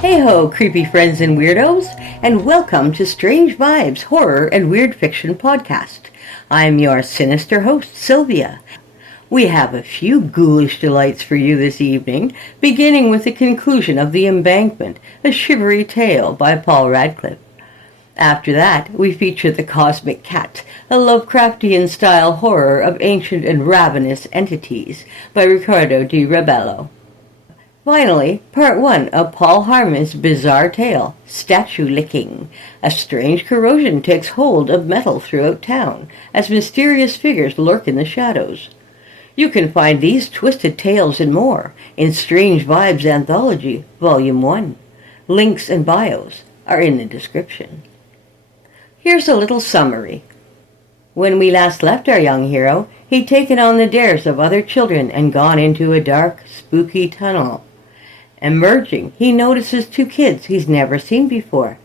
Hey ho, creepy friends and weirdos, and welcome to Strange Vibes Horror and Weird Fiction Podcast. I'm your sinister host, Sylvia. We have a few ghoulish delights for you this evening, beginning with the conclusion of The Embankment, a shivery tale by Paul Radcliffe. After that, we feature The Cosmic Cat, a Lovecraftian-style horror of ancient and ravenous entities by Ricardo D. Rebelo. Finally, part 1 of Paul Harman's bizarre tale, Statue Licking. A strange corrosion takes hold of metal throughout town, as mysterious figures lurk in the shadows. You can find these twisted tales and more in Strange Vibes Anthology, Volume 1. Links and bios are in the description. Here's a little summary. When we last left our young hero, he'd taken on the dares of other children and gone into a dark, spooky tunnel. Emerging, he notices two kids he's never seen before,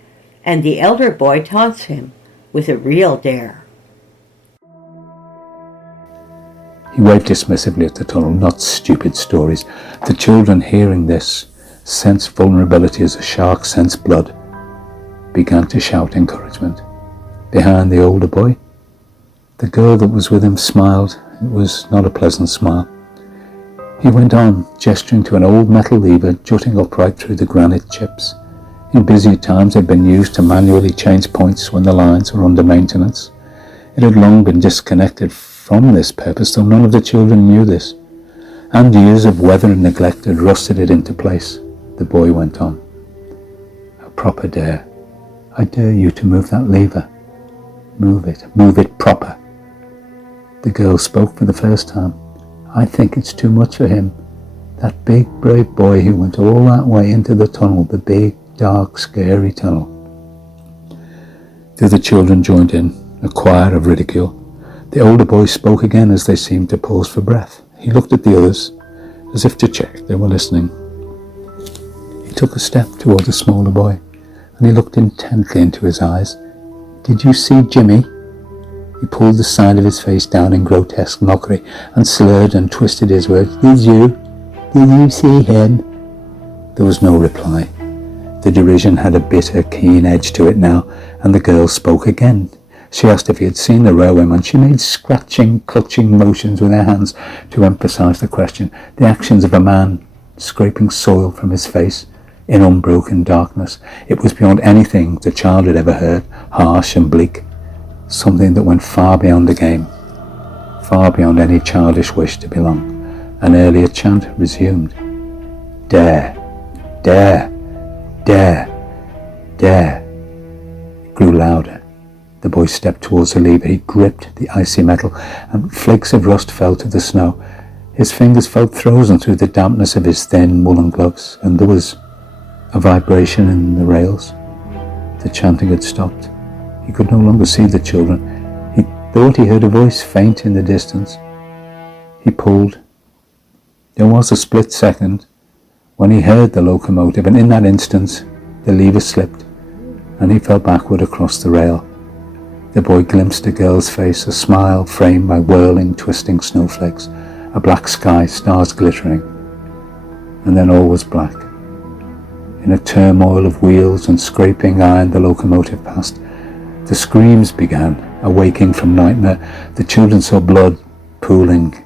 and the elder boy taunts him with a real dare. He waved dismissively at the tunnel. Not stupid stories. The children, hearing this, sensed vulnerability as a shark sensed blood, began to shout encouragement. Behind the older boy, the girl that was with him smiled. It was not a pleasant smile. He went on, gesturing to an old metal lever jutting upright through the granite chips. In busier times it had been used to manually change points when the lines were under maintenance. It had long been disconnected from this purpose, though none of the children knew this. And years of weather and neglect had rusted it into place. The boy went on. A proper dare. I dare you to move that lever. Move it proper. The girl spoke for the first time. I think it's too much for him. That big, brave boy who went all that way into the tunnel, the big, dark, scary tunnel. The other children joined in, a choir of ridicule. The older boy spoke again as they seemed to pause for breath. He looked at the others, as if to check they were listening. He took a step toward the smaller boy, and he looked intently into his eyes. Did you see Jimmy? He pulled the side of his face down in grotesque mockery and slurred and twisted his words. Did you see him? There was no reply. The derision had a bitter, keen edge to it now, and the girl spoke again. She asked if he had seen the railwayman. She made scratching, clutching motions with her hands to emphasize the question. The actions of a man scraping soil from his face in unbroken darkness. It was beyond anything the child had ever heard, harsh and bleak. Something that went far beyond the game, far beyond any childish wish to belong. An earlier chant resumed. Dare, dare, dare, dare. It grew louder. The boy stepped towards the lever. He gripped the icy metal, and flakes of rust fell to the snow. His fingers felt frozen through the dampness of his thin woolen gloves, and there was a vibration in the rails. The chanting had stopped. He could no longer see the children. He thought he heard a voice faint in the distance. He pulled. There was a split second when he heard the locomotive, and in that instant the lever slipped and he fell backward across the rail. The boy glimpsed a girl's face, a smile framed by whirling, twisting snowflakes, a black sky, stars glittering, and then all was black. In a turmoil of wheels and scraping iron, the locomotive passed. The screams began, awaking from nightmare. The children saw blood pooling,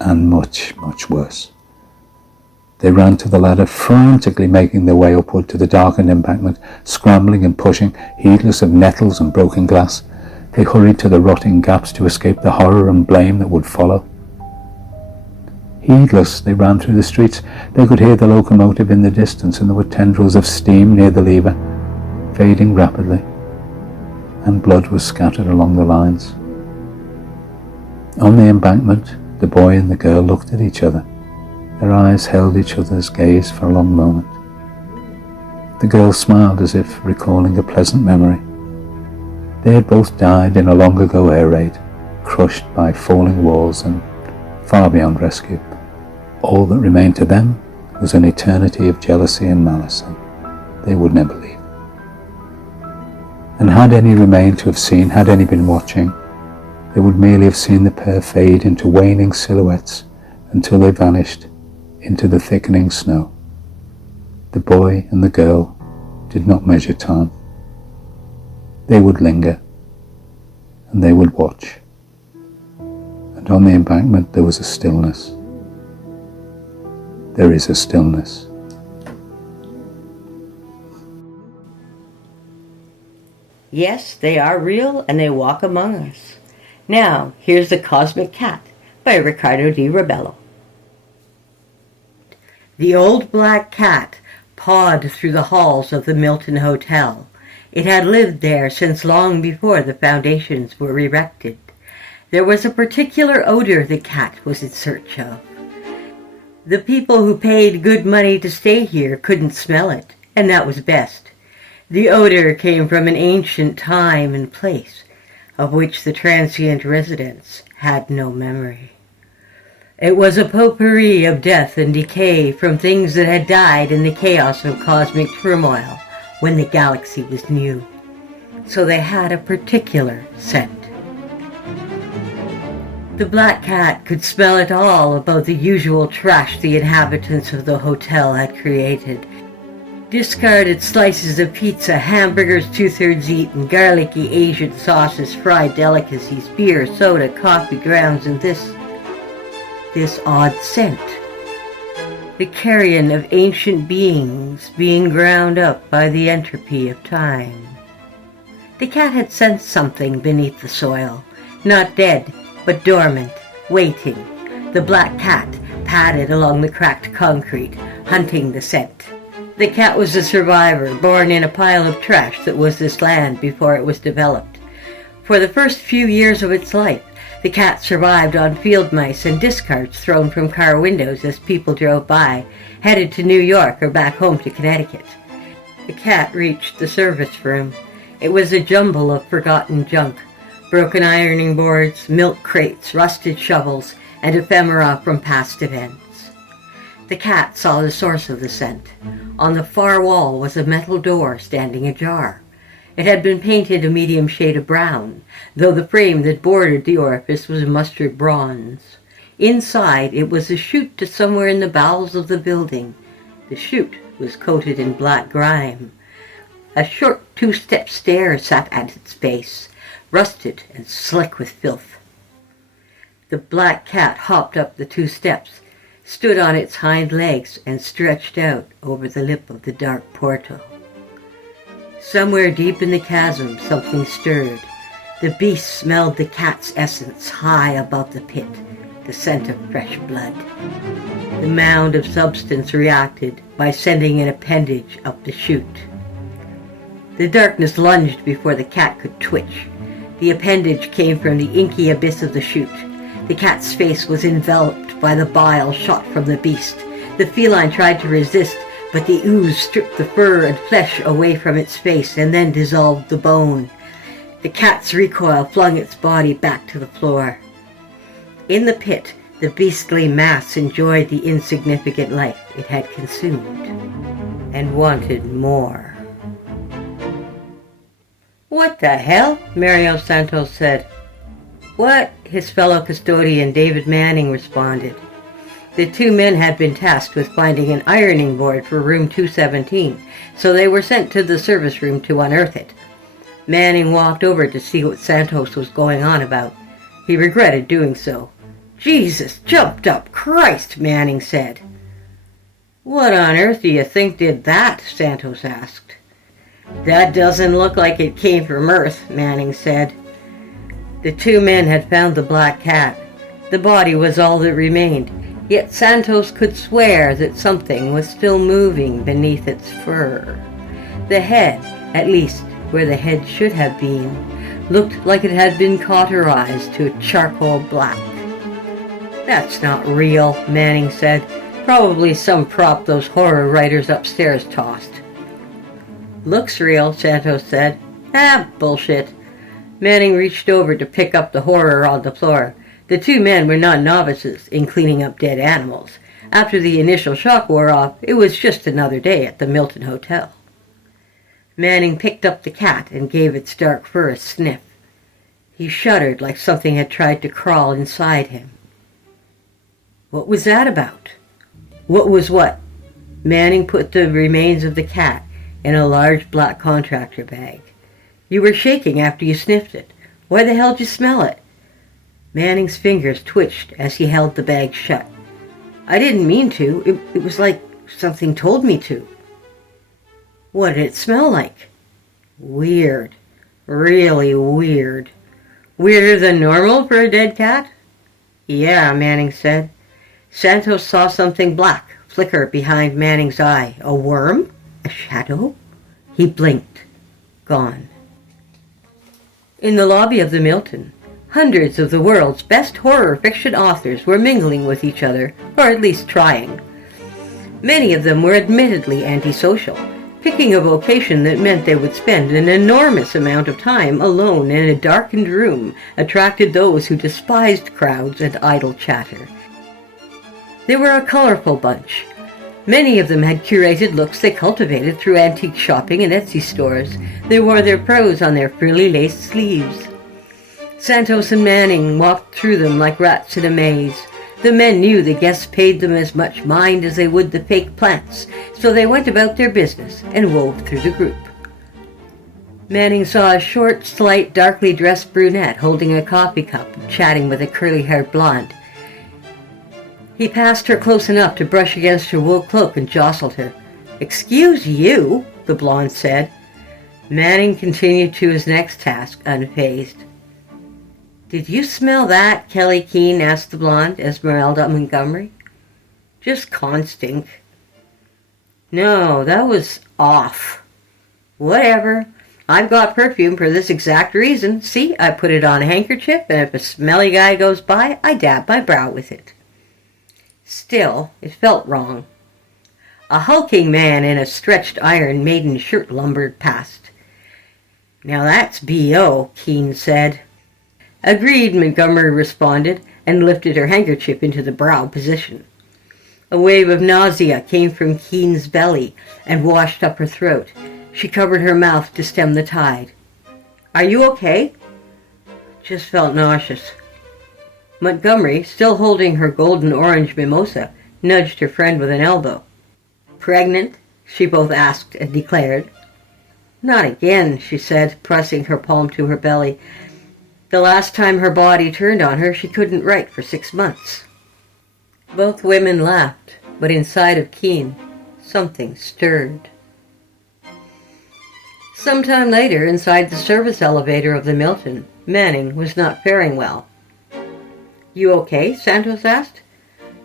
and much, much worse. They ran to the ladder, frantically making their way upward to the darkened embankment, scrambling and pushing, heedless of nettles and broken glass. They hurried to the rotting gaps to escape the horror and blame that would follow. Heedless, they ran through the streets. They could hear the locomotive in the distance, and there were tendrils of steam near the lever, fading rapidly, and blood was scattered along the lines. On the embankment, the boy and the girl looked at each other. Their eyes held each other's gaze for a long moment. The girl smiled as if recalling a pleasant memory. They had both died in a long-ago air raid, crushed by falling walls and far beyond rescue. All that remained to them was an eternity of jealousy and malice, and they would never leave. And had any remained to have seen, had any been watching, they would merely have seen the pair fade into waning silhouettes until they vanished into the thickening snow. The boy and the girl did not measure time. They would linger, and they would watch. And on the embankment there was a stillness. There is a stillness. Yes, they are real and they walk among us. Now, here's The Cosmic Cat by Ricardo D. Rebelo. The old black cat pawed through the halls of the Milton Hotel. It had lived there since long before the foundations were erected. There was a particular odor the cat was in search of. The people who paid good money to stay here couldn't smell it, and that was best. The odor came from an ancient time and place, of which the transient residents had no memory. It was a potpourri of death and decay from things that had died in the chaos of cosmic turmoil when the galaxy was new. So they had a particular scent. The black cat could smell it all about the usual trash the inhabitants of the hotel had created. Discarded slices of pizza, hamburgers 2/3 eaten, garlicky Asian sauces, fried delicacies, beer, soda, coffee grounds, and this odd scent. The carrion of ancient beings being ground up by the entropy of time. The cat had sensed something beneath the soil, not dead, but dormant, waiting. The black cat padded along the cracked concrete, hunting the scent. The cat was a survivor, born in a pile of trash that was this land before it was developed. For the first few years of its life, the cat survived on field mice and discards thrown from car windows as people drove by, headed to New York or back home to Connecticut. The cat reached the service room. It was a jumble of forgotten junk. Broken ironing boards, milk crates, rusted shovels, and ephemera from past events. The cat saw the source of the scent. On the far wall was a metal door standing ajar. It had been painted a medium shade of brown, though the frame that bordered the orifice was mustard bronze. Inside it was a chute to somewhere in the bowels of the building. The chute was coated in black grime. A short 2-step stair sat at its base, rusted and slick with filth. The black cat hopped up the 2 steps, stood on its hind legs, and stretched out over the lip of the dark portal. Somewhere deep in the chasm something stirred. The beast smelled the cat's essence high above the pit, the scent of fresh blood. The mound of substance reacted by sending an appendage up the chute. The darkness lunged before the cat could twitch. The appendage came from the inky abyss of the chute. The cat's face was enveloped by the bile shot from the beast. The feline tried to resist, but the ooze stripped the fur and flesh away from its face and then dissolved the bone. The cat's recoil flung its body back to the floor. In the pit, the beastly mass enjoyed the insignificant life it had consumed and wanted more. "What the hell?" Mario Santos said. "What?" his fellow custodian David Manning responded. The 2 men had been tasked with finding an ironing board for room 217, so they were sent to the service room to unearth it. Manning walked over to see what Santos was going on about. He regretted doing so. "Jesus, jumped up Christ," Manning said. "What on earth do you think did that?" Santos asked. "That doesn't look like it came from Earth," Manning said. The 2 men had found the black cat. The body was all that remained, yet Santos could swear that something was still moving beneath its fur. The head, at least where the head should have been, looked like it had been cauterized to a charcoal black. "That's not real," Manning said. "Probably some prop those horror writers upstairs tossed." "Looks real," Santos said. Bullshit." Manning reached over to pick up the horror on the floor. The 2 men were not novices in cleaning up dead animals. After the initial shock wore off, it was just another day at the Milton Hotel. Manning picked up the cat and gave its dark fur a sniff. He shuddered like something had tried to crawl inside him. "What was that about?" "What was what?" Manning put the remains of the cat in a large black contractor bag. "You were shaking after you sniffed it. Why the hell did you smell it?" Manning's fingers twitched as he held the bag shut. "I didn't mean to. It was like something told me to." "What did it smell like?" "Weird. Really weird. Weirder than normal for a dead cat?" "Yeah," Manning said. Santos saw something black flicker behind Manning's eye. A worm? A shadow? He blinked. Gone. In the lobby of the Milton, hundreds of the world's best horror fiction authors were mingling with each other, or at least trying. Many of them were admittedly antisocial, picking a vocation that meant they would spend an enormous amount of time alone in a darkened room attracted those who despised crowds and idle chatter. They were a colorful bunch. Many of them had curated looks they cultivated through antique shopping and Etsy stores. They wore their prose on their frilly laced sleeves. Santos and Manning walked through them like rats in a maze. The men knew the guests paid them as much mind as they would the fake plants, so they went about their business and wove through the group. Manning saw a short, slight, darkly dressed brunette holding a coffee cup, chatting with a curly-haired blonde. He passed her close enough to brush against her wool cloak and jostled her. "Excuse you," the blonde said. Manning continued to his next task, unfazed. "Did you smell that?" Kelly Keene asked the blonde, Esmeralda Montgomery. "Just con stink." "No, that was off." "Whatever. I've got perfume for this exact reason. See, I put it on a handkerchief, and if a smelly guy goes by, I dab my brow with it." Still, it felt wrong. A hulking man in a stretched iron maiden shirt lumbered past. "Now that's B.O., Keene said. "Agreed," Montgomery responded, and lifted her handkerchief into the brow position. A wave of nausea came from Keene's belly and washed up her throat. She covered her mouth to stem the tide. "Are you okay?" "Just felt nauseous." Montgomery, still holding her golden orange mimosa, nudged her friend with an elbow. "Pregnant?" she both asked and declared. "Not again," she said, pressing her palm to her belly. "The last time her body turned on her, she couldn't write for 6 months." Both women laughed, but inside of Keene, something stirred. Sometime later, inside the service elevator of the Milton, Manning was not faring well. "You okay?" Santos asked.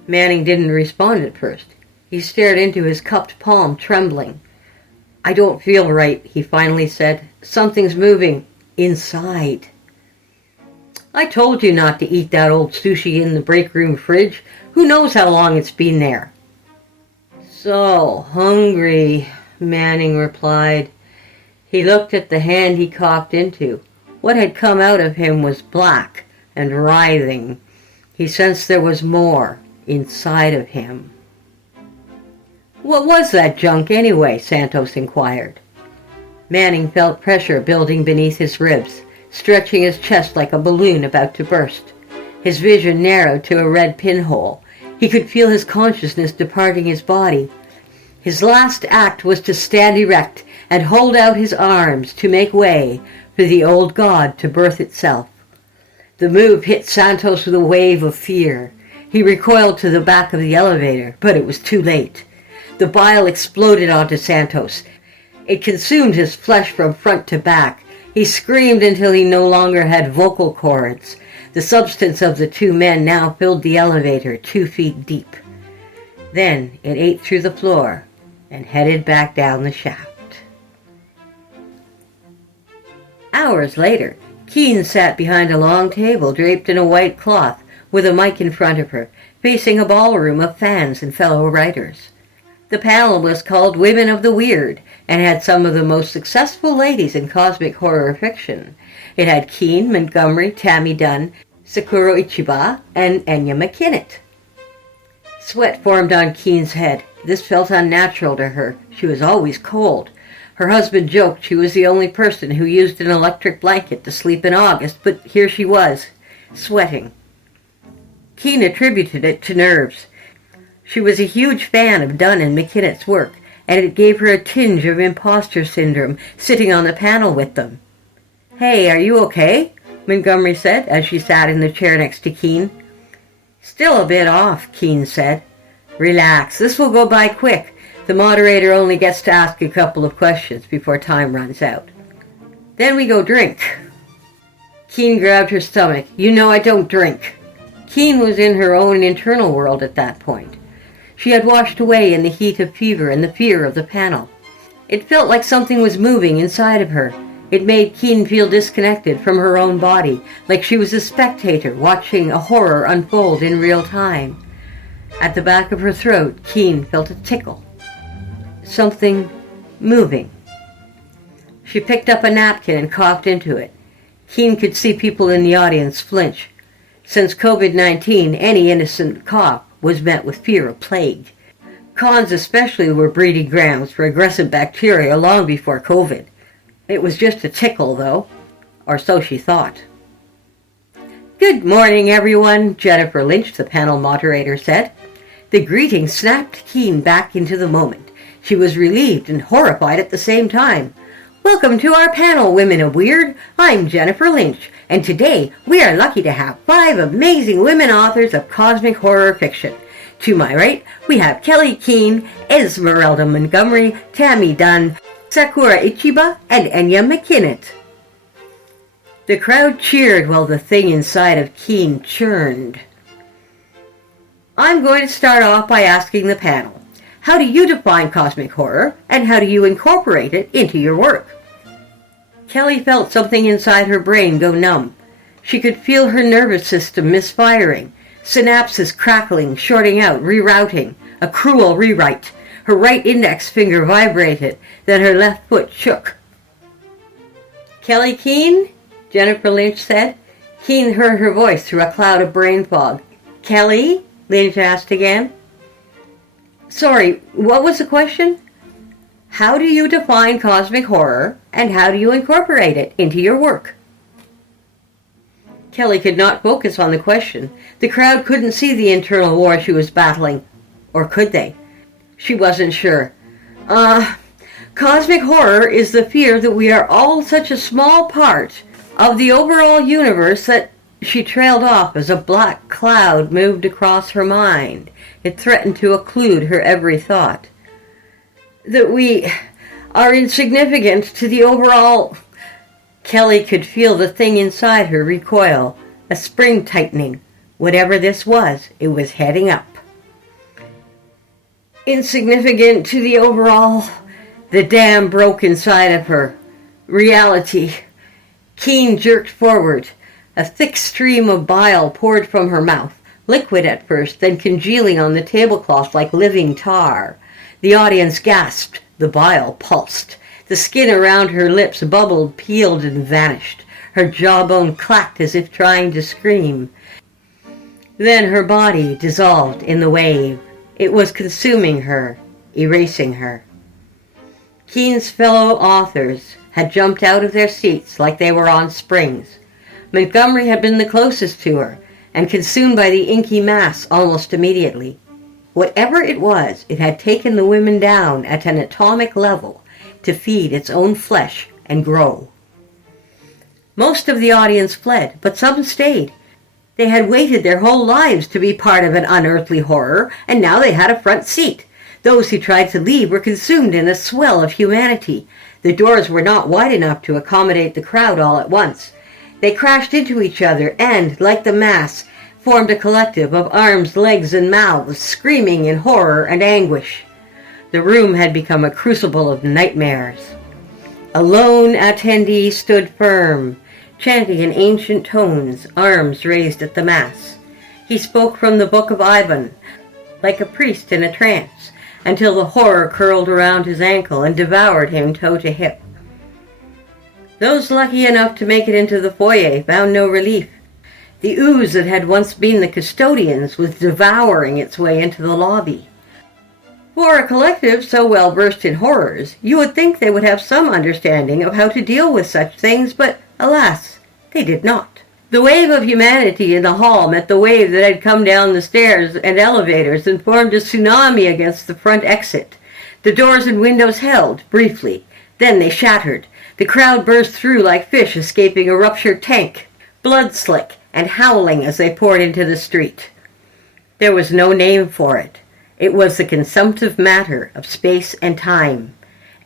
Manning didn't respond at first. He stared into his cupped palm, trembling. "I don't feel right," he finally said. "Something's moving inside." "I told you not to eat that old sushi in the break room fridge. Who knows how long it's been there?" "So hungry," Manning replied. He looked at the hand he coughed into. What had come out of him was black and writhing. He sensed there was more inside of him. "What was that junk anyway?" Santos inquired. Manning felt pressure building beneath his ribs, stretching his chest like a balloon about to burst. His vision narrowed to a red pinhole. He could feel his consciousness departing his body. His last act was to stand erect and hold out his arms to make way for the old god to birth itself. The move hit Santos with a wave of fear. He recoiled to the back of the elevator, but it was too late. The bile exploded onto Santos. It consumed his flesh from front to back. He screamed until he no longer had vocal cords. The substance of the two men now filled the elevator 2 feet deep. Then it ate through the floor and headed back down the shaft. Hours later, Keene sat behind a long table draped in a white cloth with a mic in front of her, facing a ballroom of fans and fellow writers. The panel was called Women of the Weird and had some of the most successful ladies in cosmic horror fiction. It had Keene, Montgomery, Tammy Dunn, Sakura Ichiba, and Enya McKinnon. Sweat formed on Keene's head. This felt unnatural to her. She was always cold. Her husband joked she was the only person who used an electric blanket to sleep in August, but here she was, sweating. Keene attributed it to nerves. She was a huge fan of Dunn and McKinnett's work, and it gave her a tinge of imposter syndrome sitting on the panel with them. "Hey, are you okay?" Montgomery said as she sat in the chair next to Keane. "Still a bit off," Keane said. "Relax, this will go by quick. The moderator only gets to ask a couple of questions before time runs out. Then we go drink." Keane grabbed her stomach. "You know I don't drink." Keane was in her own internal world at that point. She had washed away in the heat of fever and the fear of the panel. It felt like something was moving inside of her. It made Keane feel disconnected from her own body, like she was a spectator watching a horror unfold in real time. At the back of her throat, Keane felt a tickle. Something moving. She picked up a napkin and coughed into it. Keane could see people in the audience flinch. Since COVID-19, any innocent cough was met with fear of plague. Cons especially were breeding grounds for aggressive bacteria long before COVID. It was just a tickle, though, or so she thought. "Good morning, everyone," Jennifer Lynch, the panel moderator, said. The greeting snapped Keane back into the moment. She was relieved and horrified at the same time. "Welcome to our panel, Women of Weird. I'm Jennifer Lynch, and today we are lucky to have 5 amazing women authors of cosmic horror fiction. To my right, we have Kelly Keane, Esmeralda Montgomery, Tammy Dunn, Sakura Ichiba, and Enya McKinnon." The crowd cheered while the thing inside of Keane churned. "I'm going to start off by asking the panel, how do you define cosmic horror, and how do you incorporate it into your work?" Kelly felt something inside her brain go numb. She could feel her nervous system misfiring, synapses crackling, shorting out, rerouting, a cruel rewrite. Her right index finger vibrated, then her left foot shook. "Kelly Keane?" Jennifer Lynch said. Keane heard her voice through a cloud of brain fog. "Kelly?" Lynch asked again. "Sorry, what was the question?" "How do you define cosmic horror, and how do you incorporate it into your work?" Kelly could not focus on the question. The crowd couldn't see the internal war she was battling. Or could they? She wasn't sure. Cosmic horror is the fear that we are all such a small part of the overall universe that..." She trailed off as a black cloud moved across her mind. It threatened to occlude her every thought. "That we are insignificant to the overall..." Kelly could feel the thing inside her recoil, a spring tightening. Whatever this was, it was heading up. "Insignificant to the overall..." The dam broke inside of her. Reality. Keane jerked forward. A thick stream of bile poured from her mouth, liquid at first, then congealing on the tablecloth like living tar. The audience gasped. The bile pulsed. The skin around her lips bubbled, peeled, and vanished. Her jawbone clacked as if trying to scream. Then her body dissolved in the wave. It was consuming her, erasing her. Keane's fellow authors had jumped out of their seats like they were on springs. Montgomery had been the closest to her, and consumed by the inky mass almost immediately. Whatever it was, it had taken the women down at an atomic level to feed its own flesh and grow. Most of the audience fled, but some stayed. They had waited their whole lives to be part of an unearthly horror, and now they had a front seat. Those who tried to leave were consumed in a swell of humanity. The doors were not wide enough to accommodate the crowd all at once. They crashed into each other and, like the mass, formed a collective of arms, legs, and mouths, screaming in horror and anguish. The room had become a crucible of nightmares. A lone attendee stood firm, chanting in ancient tones, arms raised at the mass. He spoke from the Book of Ivan, like a priest in a trance, until the horror curled around his ankle and devoured him toe to hip. Those lucky enough to make it into the foyer found no relief. The ooze that had once been the custodians was devouring its way into the lobby. For a collective so well versed in horrors, you would think they would have some understanding of how to deal with such things, but alas, they did not. The wave of humanity in the hall met the wave that had come down the stairs and elevators and formed a tsunami against the front exit. The doors and windows held, briefly. Then they shattered. The crowd burst through like fish escaping a ruptured tank, blood-slick and howling as they poured into the street. There was no name for it. It was the consumptive matter of space and time,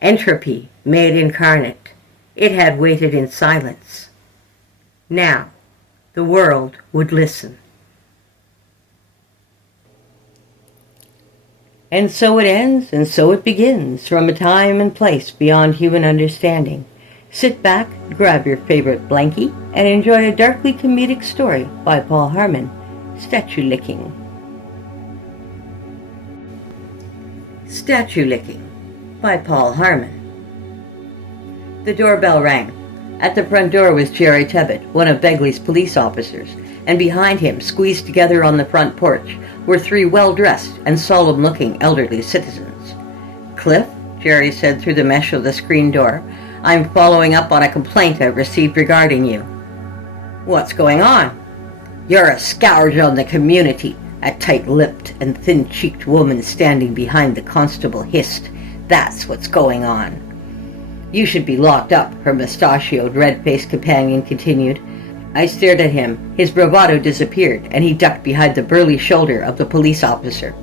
entropy made incarnate. It had waited in silence. Now, the world would listen. And so it ends, and so it begins, from a time and place beyond human understanding. Sit back, grab your favorite blankie, and enjoy a darkly comedic story by Paul Harman, Statue Licking. Statue Licking by Paul Harman. The doorbell rang. At the front door was Jerry Tebbett, one of Begley's police officers, and behind him, squeezed together on the front porch, were three well-dressed and solemn-looking elderly citizens. "Cliff," Jerry said through the mesh of the screen door, "I'm following up on a complaint I've received regarding you." "What's going on?" "You're a scourge on the community," a tight-lipped and thin-cheeked woman standing behind the constable hissed. "That's what's going on." "You should be locked up," her mustachioed, red-faced companion continued. I stared at him. His bravado disappeared, and he ducked behind the burly shoulder of the police officer.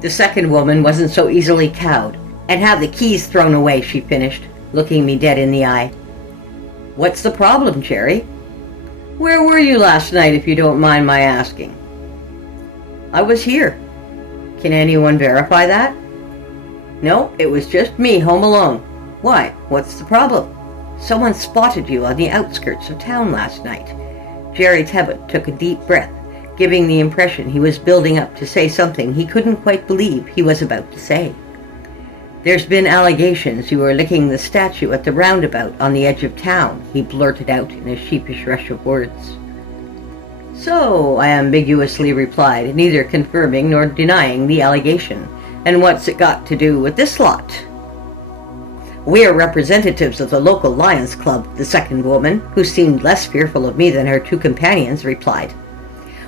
The second woman wasn't so easily cowed. "And have the keys thrown away," she finished, looking me dead in the eye. "What's the problem, Jerry?" "Where were you last night, if you don't mind my asking?" "I was here." "Can anyone verify that?" "No, it was just me home alone." "Why? What's the problem?" "Someone spotted you on the outskirts of town last night." Jerry Tebbett took a deep breath, giving the impression he was building up to say something he couldn't quite believe he was about to say. "There's been allegations you were licking the statue at the roundabout on the edge of town," he blurted out in a sheepish rush of words. "So," I ambiguously replied, neither confirming nor denying the allegation. "And what's it got to do with this lot?" "We're representatives of the local Lions Club," the second woman, who seemed less fearful of me than her two companions, replied.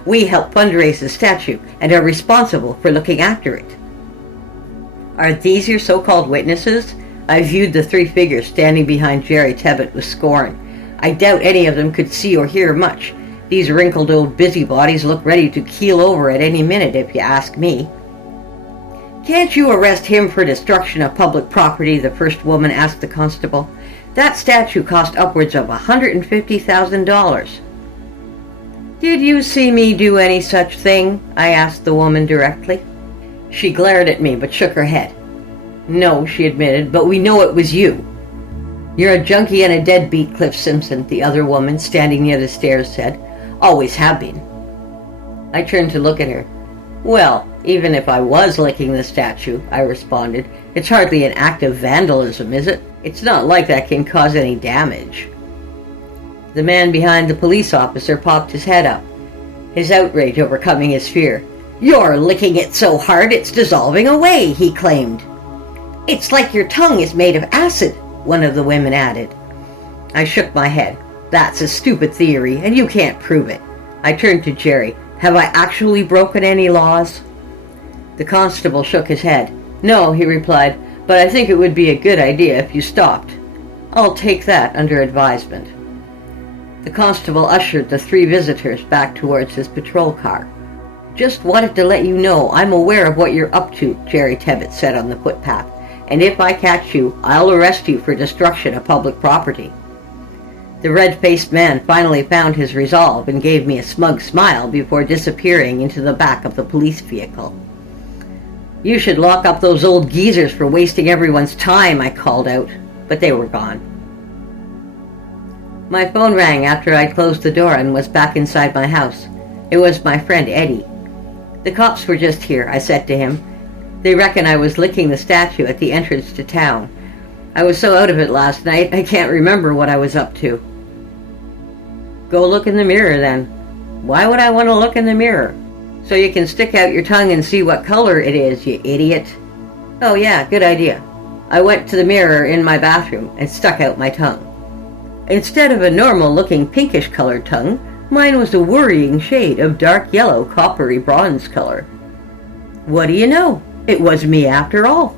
"We help fundraise the statue and are responsible for looking after it." "Are these your so-called witnesses?" I viewed the three figures standing behind Jerry Tebbett with scorn. I doubt any of them could see or hear much. These wrinkled old busybodies look ready to keel over at any minute, if you ask me. "Can't you arrest him for destruction of public property?" the first woman asked the constable. "That statue cost upwards of $150,000. "Did you see me do any such thing?" I asked the woman directly. She glared at me but shook her head. "No," she admitted, "but we know it was you." "You're a junkie and a deadbeat, Cliff Simpson," the other woman, standing near the stairs, said. "Always have been." I turned to look at her. "Well, even if I was licking the statue," I responded, "it's hardly an act of vandalism, is it? It's not like that can cause any damage." The man behind the police officer popped his head up, his outrage overcoming his fear. "You're licking it so hard it's dissolving away," he claimed. "It's like your tongue is made of acid," one of the women added. I shook my head. "That's a stupid theory, and you can't prove it." I turned to Jerry. "Have I actually broken any laws?" The constable shook his head. "No," he replied, "but I think it would be a good idea if you stopped." "I'll take that under advisement." The constable ushered the three visitors back towards his patrol car. "Just wanted to let you know I'm aware of what you're up to," Jerry Tebbett said on the footpath, "and if I catch you, I'll arrest you for destruction of public property." The red-faced man finally found his resolve and gave me a smug smile before disappearing into the back of the police vehicle. "You should lock up those old geezers for wasting everyone's time," I called out, but they were gone. My phone rang after I closed the door and was back inside my house. It was my friend Eddie. "The cops were just here," I said to him. "They reckon I was licking the statue at the entrance to town. I was so out of it last night, I can't remember what I was up to." "Go look in the mirror, then." "Why would I want to look in the mirror?" "So you can stick out your tongue and see what color it is, you idiot." "Oh yeah, good idea." I went to the mirror in my bathroom and stuck out my tongue. Instead of a normal-looking pinkish-colored tongue, mine was a worrying shade of dark yellow, coppery bronze color. What do you know? It was me after all.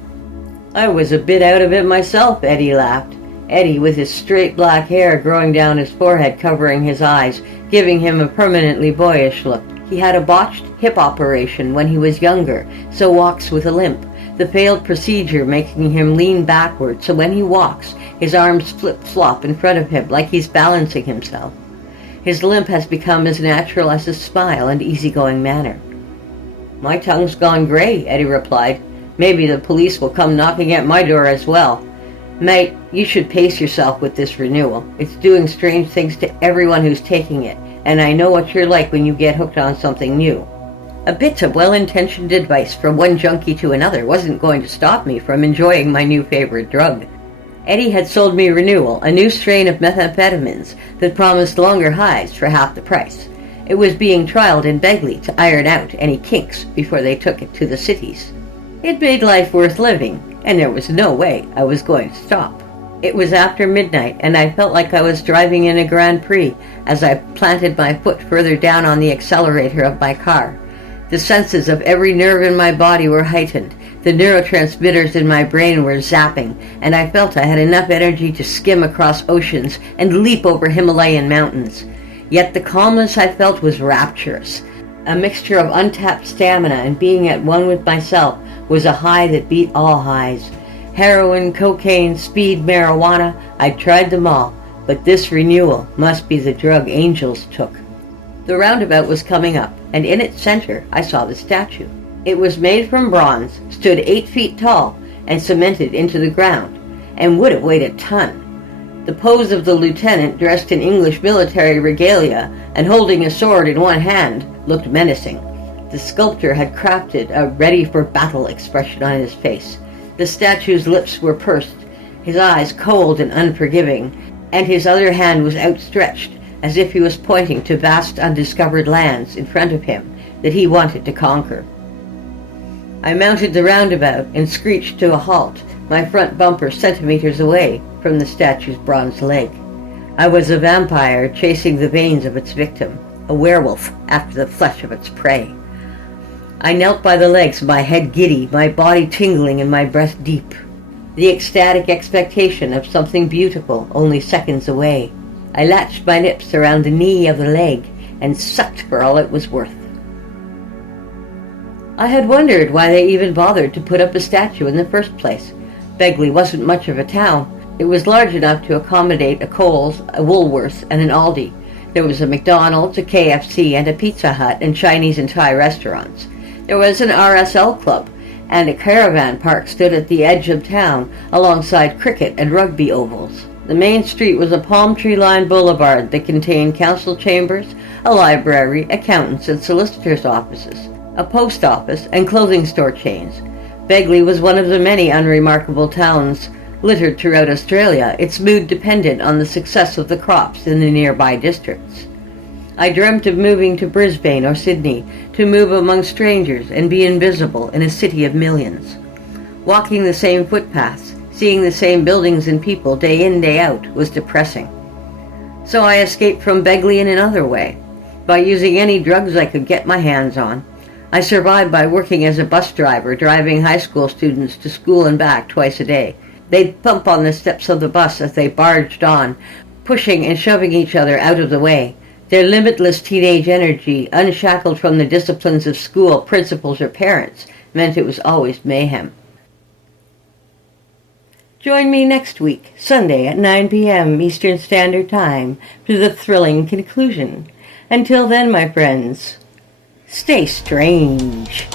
I was a bit out of it myself, Eddie laughed. Eddie, with his straight black hair growing down his forehead, covering his eyes, giving him a permanently boyish look. He had a botched hip operation when he was younger, so walks with a limp. The failed procedure making him lean backward, so when he walks, his arms flip-flop in front of him like he's balancing himself. His limp has become as natural as his smile and easygoing manner. My tongue's gone gray, Eddie replied. Maybe the police will come knocking at my door as well. Mate, you should pace yourself with this renewal. It's doing strange things to everyone who's taking it, and I know what you're like when you get hooked on something new. A bit of well-intentioned advice from one junkie to another wasn't going to stop me from enjoying my new favorite drug. Eddie had sold me Renewal, a new strain of methamphetamines that promised longer highs for half the price. It was being trialed in Begley to iron out any kinks before they took it to the cities. It made life worth living, and there was no way I was going to stop. It was after midnight, and I felt like I was driving in a Grand Prix as I planted my foot further down on the accelerator of my car. The senses of every nerve in my body were heightened. The neurotransmitters in my brain were zapping, and I felt I had enough energy to skim across oceans and leap over Himalayan mountains. Yet the calmness I felt was rapturous. A mixture of untapped stamina and being at one with myself was a high that beat all highs. Heroin, cocaine, speed, marijuana, I'd tried them all, but this Renewal must be the drug angels took. The roundabout was coming up, and in its center I saw the statue. It was made from bronze, stood 8 feet tall, and cemented into the ground, and would have weighed a ton. The pose of the lieutenant, dressed in English military regalia and holding a sword in one hand, looked menacing. The sculptor had crafted a ready-for-battle expression on his face. The statue's lips were pursed, his eyes cold and unforgiving, and his other hand was outstretched, as if he was pointing to vast undiscovered lands in front of him that he wanted to conquer. I mounted the roundabout and screeched to a halt, my front bumper centimeters away from the statue's bronze leg. I was a vampire chasing the veins of its victim, a werewolf after the flesh of its prey. I knelt by the legs, my head giddy, my body tingling and my breath deep. The ecstatic expectation of something beautiful only seconds away. I latched my lips around the knee of the leg and sucked for all it was worth. I had wondered why they even bothered to put up a statue in the first place. Begley wasn't much of a town. It was large enough to accommodate a Kohl's, a Woolworths, and an Aldi. There was a McDonald's, a KFC, and a Pizza Hut, and Chinese and Thai restaurants. There was an RSL club, and a caravan park stood at the edge of town alongside cricket and rugby ovals. The main street was a palm tree-lined boulevard that contained council chambers, a library, accountants and solicitors' offices, a post office, and clothing store chains. Begley was one of the many unremarkable towns littered throughout Australia, its mood dependent on the success of the crops in the nearby districts. I dreamt of moving to Brisbane or Sydney, to move among strangers and be invisible in a city of millions. Walking the same footpaths, seeing the same buildings and people day in, day out was depressing. So I escaped from Begley in another way, by using any drugs I could get my hands on. I survived by working as a bus driver, driving high school students to school and back twice a day. They'd thump on the steps of the bus as they barged on, pushing and shoving each other out of the way. Their limitless teenage energy, unshackled from the disciplines of school, principals, or parents, meant it was always mayhem. Join me next week, Sunday at 9 p.m. Eastern Standard Time, for the thrilling conclusion. Until then, my friends, stay strange.